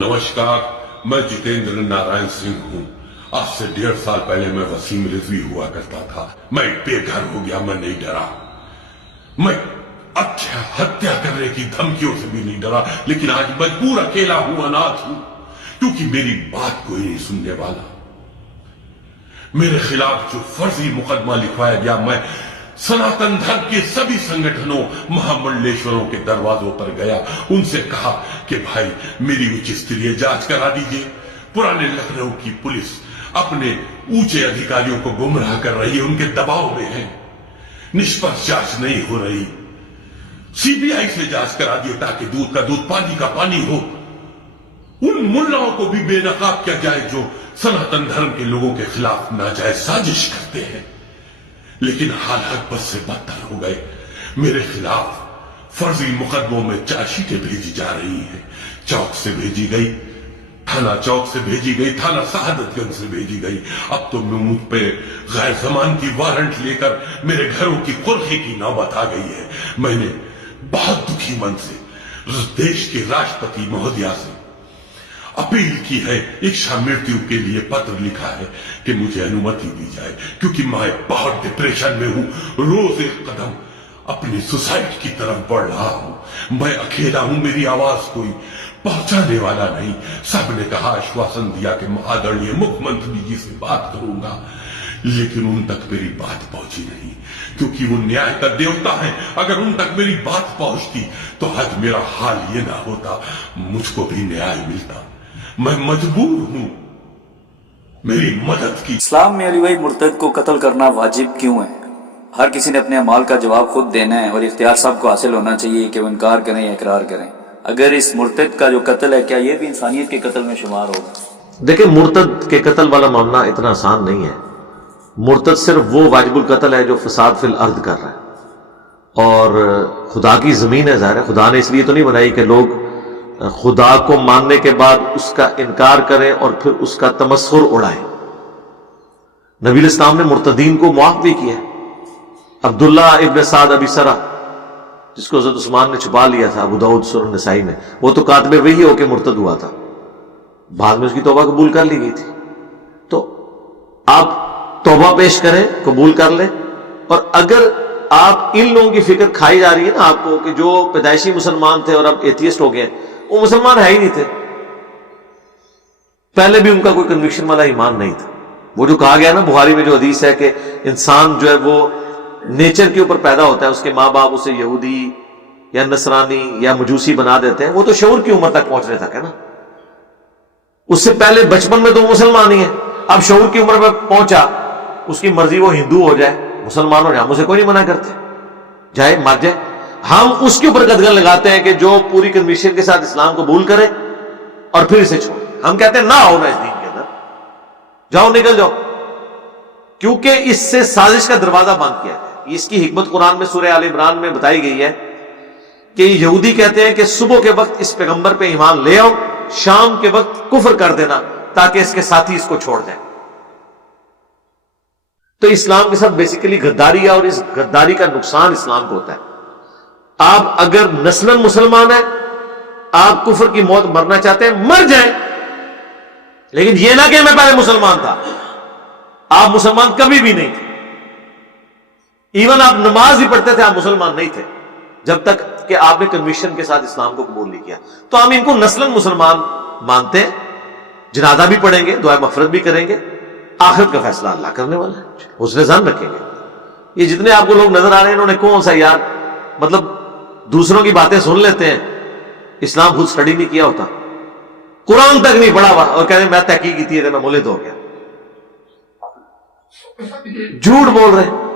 नमस्कार, मैं जितेंद्र नारायण सिंह हूँ। आज से 1.5 साल पहले मैं वसीम रिजवी हुआ करता था। मैं बेघर हो गया, मैं नहीं डरा। मैं हत्या करने की धमकियों से भी नहीं डरा, लेकिन आज मजबूर अकेला हूँ, अनाथ हूँ, क्योंकि मेरी बात कोई नहीं सुनने वाला। मेरे खिलाफ जो फर्जी मुकदमा लिखवाया गया, मैं सनातन धर्म के सभी संगठनों, महामंडलेश्वरों के दरवाजों पर गया, उनसे कहा कि भाई मेरी उच्च स्तरीय जांच करा दीजिए। पुराने लखनऊ की पुलिस अपने ऊंचे अधिकारियों को गुमराह कर रही है, उनके दबाव में है, निष्पक्ष जांच नहीं हो रही। सीबीआई से जांच करा दिए ताकि दूध का दूध पानी का पानी हो। उन मुल्लाओं को भी बेनकाब किया जाए जो सनातन धर्म के लोगों के खिलाफ नाजायज साजिश करते हैं। लेकिन हालात बद से बदतर हो गए। मेरे खिलाफ फर्जी मुकदमों में चार्जशीटें भेजी जा रही हैं। चौक से भेजी गई, थाना चौक से भेजी गई, थाना शहादतगंज से भेजी गई। अब तो मुझ पे गैर जमानती वारंट लेकर मेरे घरों की कुर्की की नौबत आ गई है। मैंने बहुत दुखी मन से देश के राष्ट्रपति महोदया से अपील की है, इच्छा मृत्यु के लिए पत्र लिखा है कि मुझे अनुमति दी जाए, क्योंकि मैं बहुत डिप्रेशन में हूं। रोज एक कदम अपनी सुसाइड की तरफ बढ़ रहा हूं। मैं अकेला हूं, मेरी आवाज कोई पहुंचाने वाला नहीं। सबने कहा, आश्वासन दिया कि आदरणीय मुख्यमंत्री जी से बात करूंगा, लेकिन उन तक मेरी बात पहुंची नहीं, क्योंकि वो न्याय का देवता है। अगर उन तक मेरी बात पहुंचती तो आज मेरा हाल ये ना होता, मुझको भी न्याय मिलता। मैं मजबूर हूं, मेरी मदद की। इस्लाम में अली भाई मुर्तद को कत्ल करना वाजिब क्यों है? हर किसी ने अपने अमाल का जवाब खुद देना है और इख्तियार साहब को हासिल होना चाहिए कि वो इनकार करें या इकरार करें। अगर इस मुर्तद का जो कत्ल है, क्या ये भी इंसानियत के कत्ल में शुमार होगा? देखिए, मुर्तद के कत्ल वाला मामला इतना आसान नहीं है। मुर्तद सिर्फ वो वाजिबुल कत्ल है जो फसाद फिल अर्द कर रहा है, और खुदा की जमीन है। ज़ाहिर है खुदा ने इसलिए तो नहीं बनाई कि लोग खुदा को मानने के बाद उसका इनकार करें और फिर उसका तमस्खुर उड़ाएं। नबी इस्लाम ने मुर्तदीन को मुआफ भी किया। अब्दुल्ला इब्न साद अबी सरा, जिसको हज़रत उस्मान ने छुपा लिया था अबू दाऊद सुनन नसाई में, वो तो कातिबे वही होके मुर्तद हुआ था, बाद में उसकी तौबा कबूल कर ली गई थी। तो आप तौबा पेश करें, कबूल कर लें। और अगर आप इन लोगों की फिक्र खाई जा रही है ना आपको कि जो पैदाइशी मुसलमान थे और अब एथियस्ट हो गए, वो मुसलमान है ही नहीं थे, पहले भी उनका कोई कन्विक्शन वाला ईमान नहीं था। वो जो कहा गया ना बुखारी में जो हदीस है कि इंसान जो है वो नेचर के ऊपर पैदा होता है, उसके माँ बाप उसे यहूदी या नसरानी या मजूसी बना देते हैं, वो तो शऊर की उम्र तक पहुंचने तक है ना। उससे पहले बचपन में तो मुसलमान ही है। अब शऊर की उम्र पर पहुंचा, उसकी मर्जी वो हिंदू हो जाए, मुसलमान हो जाए, हम उसे कोई नहीं मना करते, जाए मर जाए। हम उसके ऊपर कदगन लगाते हैं कि जो पूरी कन्विक्शन के साथ इस्लाम कबूल करे और फिर इसे छोड़े। हम कहते हैं ना हो ना इस दीन के अंदर, जाओ निकल जाओ, क्योंकि इससे साजिश का दरवाजा बंद किया है। इसकी हिकमत कुरान में सूरह आल इमरान में बताई गई है कि यहूदी कहते हैं कि सुबह के वक्त इस पैगंबर पे ईमान ले आओ, शाम के वक्त कुफ्र कर देना ताकि इसके साथी इसको छोड़ जाए। तो इस्लाम के साथ बेसिकली गद्दारी है, और इस गद्दारी का नुकसान इस्लाम को होता है। आप अगर नस्लन मुसलमान है, आप कुफर की मौत मरना चाहते हैं, मर जाएं, लेकिन यह ना कि मैं पहले मुसलमान था। आप मुसलमान कभी भी नहीं थे। इवन आप नमाज ही पढ़ते थे, आप मुसलमान नहीं थे जब तक कि आपने कन्विक्शन के साथ इस्लाम को कबूल नहीं किया। तो हम इनको नस्लन मुसलमान मानते हैं, जनाजा भी पढ़ेंगे, दुआ मफरत भी करेंगे, आखिरत का फैसला अल्लाह करने वाला है, उसने ध्यान रखेंगे। ये जितने आपको लोग नजर आ रहे हैं, इन्होंने कौन सा यार मतलब दूसरों की बातें सुन लेते हैं, इस्लाम खुद स्टडी नहीं किया होता, कुरान तक नहीं पढ़ा हुआ, और कहते हैं मैं तहकीक की थी, मैं मुल्लिद हो गया। झूठ बोल रहे हैं।